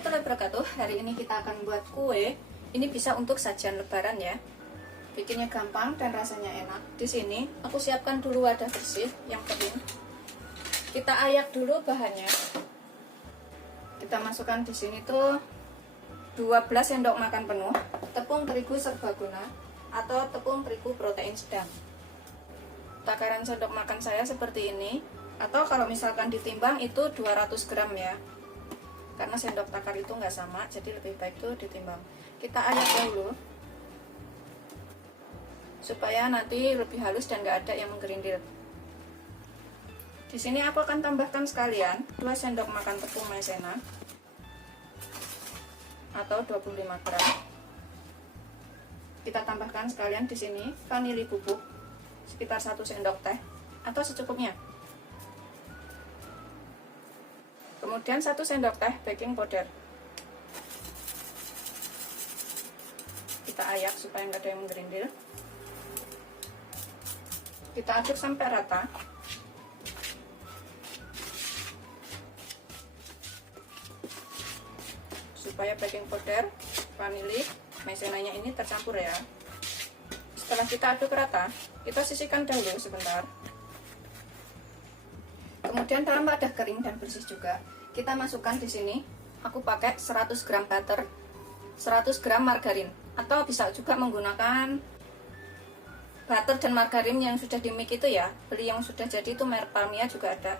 warahmatullahi wabarakatuh. Hari ini kita akan buat kue. Ini bisa untuk sajian lebaran ya. Bikinnya gampang dan rasanya enak. Di sini aku siapkan dulu wadah bersih yang kering. Kita ayak dulu bahannya. Kita masukkan di sini tuh 12 sendok makan penuh tepung terigu serbaguna atau tepung terigu protein sedang. Takaran sendok makan saya seperti ini, atau kalau misalkan ditimbang itu 200 gram ya. Karena sendok takar itu nggak sama, jadi lebih baik tuh ditimbang. Kita ayak dulu supaya nanti lebih halus dan nggak ada yang menggerindil. Di sini aku akan tambahkan sekalian 2 sendok makan tepung maizena atau 25 gram. Kita tambahkan sekalian di sini vanili bubuk sekitar 1 sendok teh atau secukupnya. Kemudian 1 sendok teh baking powder. Kita ayak supaya nggak ada yang menggerindil. Kita aduk sampai rata. Supaya baking powder, vanili, maizenanya ini tercampur ya. Setelah kita aduk rata, kita sisihkan dahulu sebentar. Kemudian dalam wadah kering dan bersih juga, kita masukkan di sini. Aku pakai 100 gram butter, 100 gram margarin, atau bisa juga menggunakan butter dan margarin yang sudah di mix itu ya. Beli yang sudah jadi itu merek Palmia juga ada.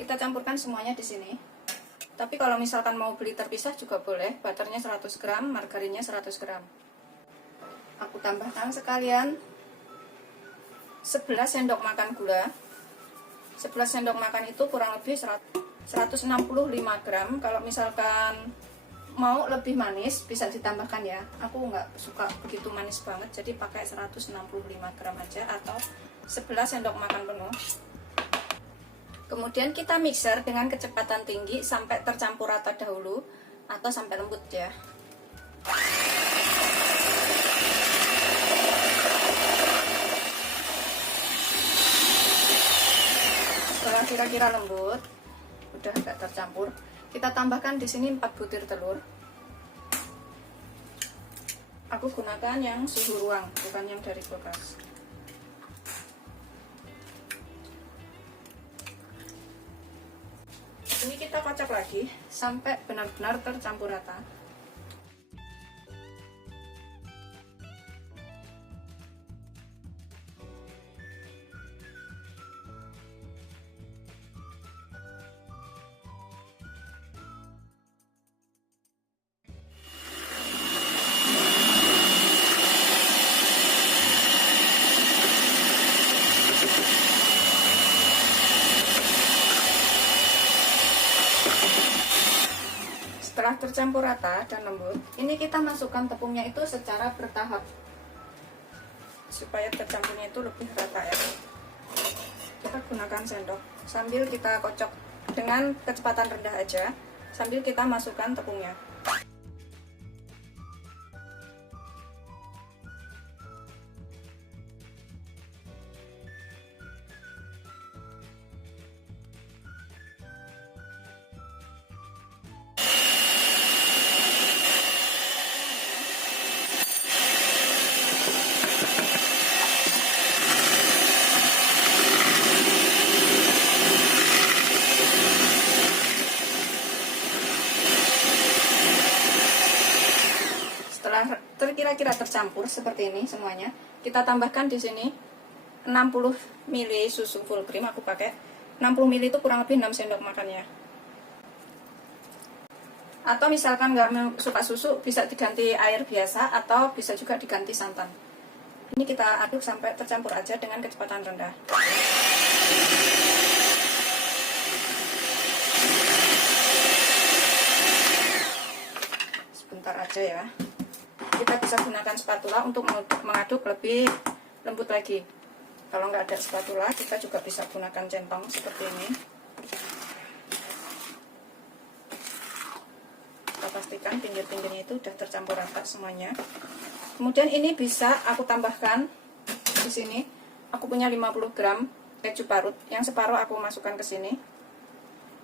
Kita campurkan semuanya di sini. Tapi kalau misalkan mau beli terpisah juga boleh. Butternya 100 gram, margarinnya 100 gram. Aku tambahkan sekalian 11 sendok makan gula. 11 sendok makan itu kurang lebih 165 gram. Kalau misalkan mau lebih manis bisa ditambahkan ya. Aku nggak suka begitu manis banget, jadi pakai 165 gram aja atau 11 sendok makan penuh. Kemudian kita mixer dengan kecepatan tinggi sampai tercampur rata dahulu atau sampai lembut ya. Setelah kira-kira lembut, udah agak tercampur, kita tambahkan di sini 4 butir telur. Aku gunakan yang suhu ruang, bukan yang dari kulkas. Ini kita kocok lagi sampai benar-benar tercampur rata. Setelah tercampur rata dan lembut, ini kita masukkan tepungnya itu secara bertahap supaya tercampurnya itu lebih rata ya. Kita gunakan sendok sambil kita kocok dengan kecepatan rendah aja sambil kita masukkan tepungnya. Kira-kira tercampur seperti ini semuanya, kita tambahkan di sini 60 ml susu full cream. Aku pakai 60 ml itu kurang lebih 6 sendok makannya. Atau misalkan nggak suka susu, bisa diganti air biasa atau bisa juga diganti santan. Ini kita aduk sampai tercampur aja dengan kecepatan rendah. Sebentar aja ya. Kita bisa gunakan spatula untuk mengaduk lebih lembut lagi. Kalau nggak ada spatula, kita juga bisa gunakan centong seperti ini. Kita pastikan pinggir-pinggirnya itu sudah tercampur rata semuanya. Kemudian ini bisa aku tambahkan di sini. Aku punya 50 gram keju parut, yang separuh aku masukkan ke sini,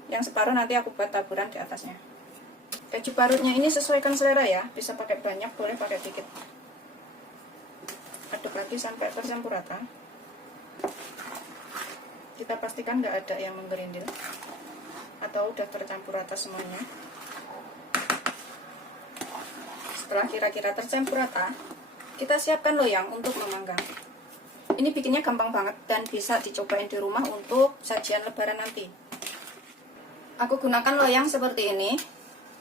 yang separuh nanti aku buat taburan di atasnya. Keju parutnya ini sesuaikan selera ya, bisa pakai banyak, boleh pakai dikit. Aduk lagi sampai tercampur rata. Kita pastikan nggak ada yang menggerindil atau udah tercampur rata semuanya. Setelah kira-kira tercampur rata, kita siapkan loyang untuk memanggang. Ini bikinnya gampang banget dan bisa dicobain di rumah untuk sajian lebaran nanti. Aku gunakan loyang seperti ini.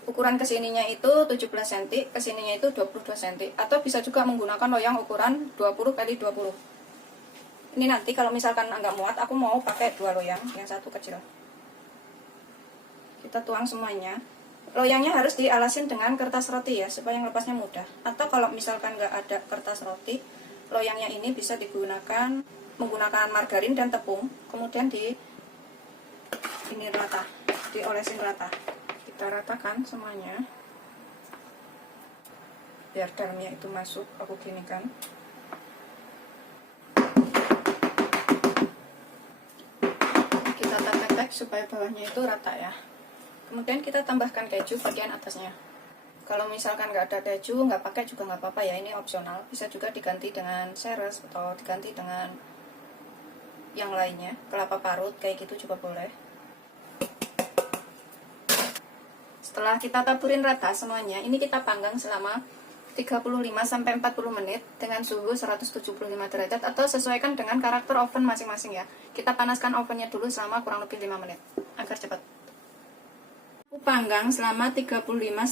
Ukuran kesininya itu 17 cm, kesininya itu 22 cm. Atau bisa juga menggunakan loyang ukuran 20 x 20. Ini nanti kalau misalkan nggak muat, aku mau pakai 2 loyang, yang satu kecil. Kita tuang semuanya. Loyangnya harus dialasin dengan kertas roti ya, supaya ngelepasnya mudah. Atau kalau misalkan nggak ada kertas roti, loyangnya ini bisa digunakan menggunakan margarin dan tepung, kemudian ini rata, diolesin rata. Kita ratakan semuanya biar dalamnya itu masuk. Aku ginikan. Kita tek-tek supaya bawahnya itu rata ya. Kemudian kita tambahkan keju bagian atasnya. Kalau misalkan nggak ada keju, nggak pakai juga nggak apa-apa ya, ini opsional. Bisa juga diganti dengan seres atau diganti dengan yang lainnya, kelapa parut kayak gitu juga boleh. Setelah kita taburin rata semuanya, ini kita panggang selama 35-40 menit dengan suhu 175 derajat atau sesuaikan dengan karakter oven masing-masing ya. Kita panaskan ovennya dulu selama kurang lebih 5 menit agar cepat. Aku panggang selama 35-40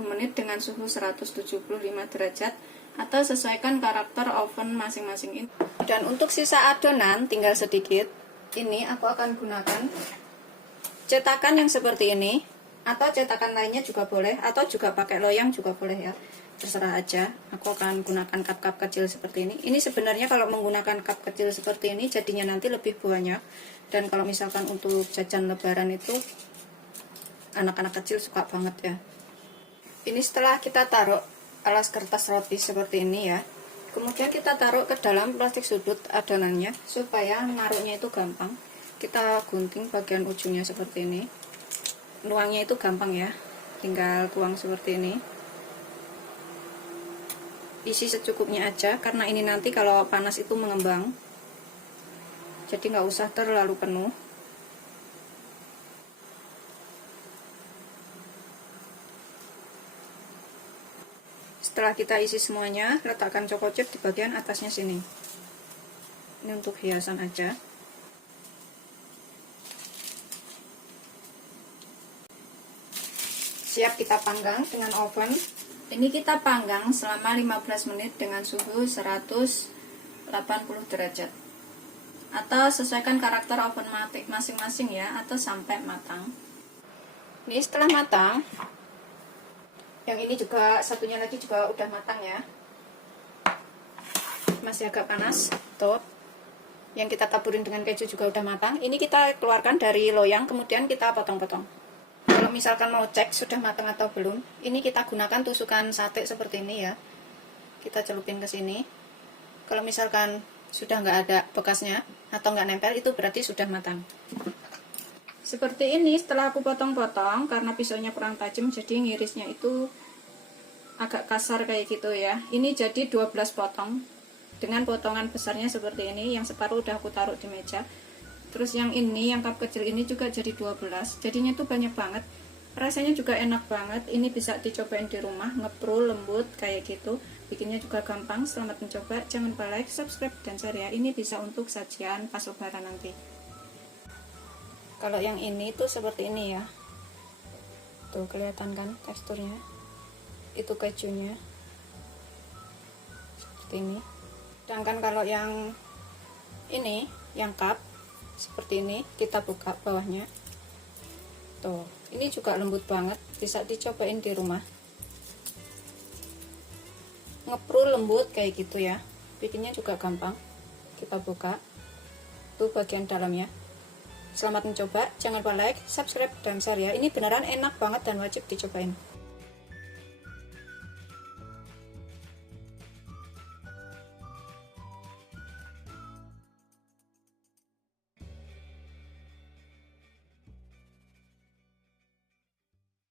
menit dengan suhu 175 derajat atau sesuaikan karakter oven masing-masing ini. Dan untuk sisa adonan tinggal sedikit. Ini aku akan gunakan cetakan yang seperti ini, atau cetakan lainnya juga boleh, atau juga pakai loyang juga boleh ya, terserah aja. Aku akan gunakan cup-cup kecil seperti ini. Ini sebenarnya kalau menggunakan cup kecil seperti ini jadinya nanti lebih banyak. Dan kalau misalkan untuk jajan lebaran itu anak-anak kecil suka banget ya. Ini setelah kita taruh alas kertas roti seperti ini ya, kemudian kita taruh ke dalam plastik sudut adonannya supaya naruhnya itu gampang. Kita gunting bagian ujungnya seperti ini. Nuangnya itu gampang ya, tinggal tuang seperti ini. Isi secukupnya aja, karena ini nanti kalau panas itu mengembang, jadi nggak usah terlalu penuh. Setelah kita isi semuanya, letakkan choco chip di bagian atasnya sini. Ini untuk hiasan aja. Siap kita panggang dengan oven. Ini kita panggang selama 15 menit dengan suhu 180 derajat. Atau sesuaikan karakter oven masing-masing ya, atau sampai matang. Ini setelah matang, yang ini juga satunya lagi juga udah matang ya. Masih agak panas, tuh. Yang kita taburin dengan keju juga udah matang. Ini kita keluarkan dari loyang, kemudian kita potong-potong. Kalau misalkan mau cek sudah matang atau belum, ini kita gunakan tusukan sate seperti ini ya. Kita celupin ke sini. Kalau misalkan sudah nggak ada bekasnya atau nggak nempel, itu berarti sudah matang. Seperti ini setelah aku potong-potong, karena pisaunya kurang tajam jadi ngirisnya itu agak kasar kayak gitu ya. Ini jadi 12 potong dengan potongan besarnya seperti ini. Yang separuh udah aku taruh di meja. Terus yang ini, yang cup kecil ini juga jadi 12. Jadinya tuh banyak banget. Rasanya juga enak banget. Ini bisa dicobain di rumah, ngeprul, lembut kayak gitu. Bikinnya juga gampang. Selamat mencoba. Jangan lupa like, subscribe, dan share ya. Ini bisa untuk sajian pas lebaran nanti. Kalau yang ini tuh seperti ini ya. Tuh kelihatan kan teksturnya. Itu kejunya. Seperti ini. Sedangkan kalau yang ini, yang cup seperti ini, kita buka bawahnya. Tuh, ini juga lembut banget, bisa dicobain di rumah. Ngeprul lembut kayak gitu ya. Bikinnya juga gampang. Kita buka. Tuh bagian dalamnya. Selamat mencoba, jangan lupa like, subscribe, dan share ya. Ini beneran enak banget dan wajib dicobain.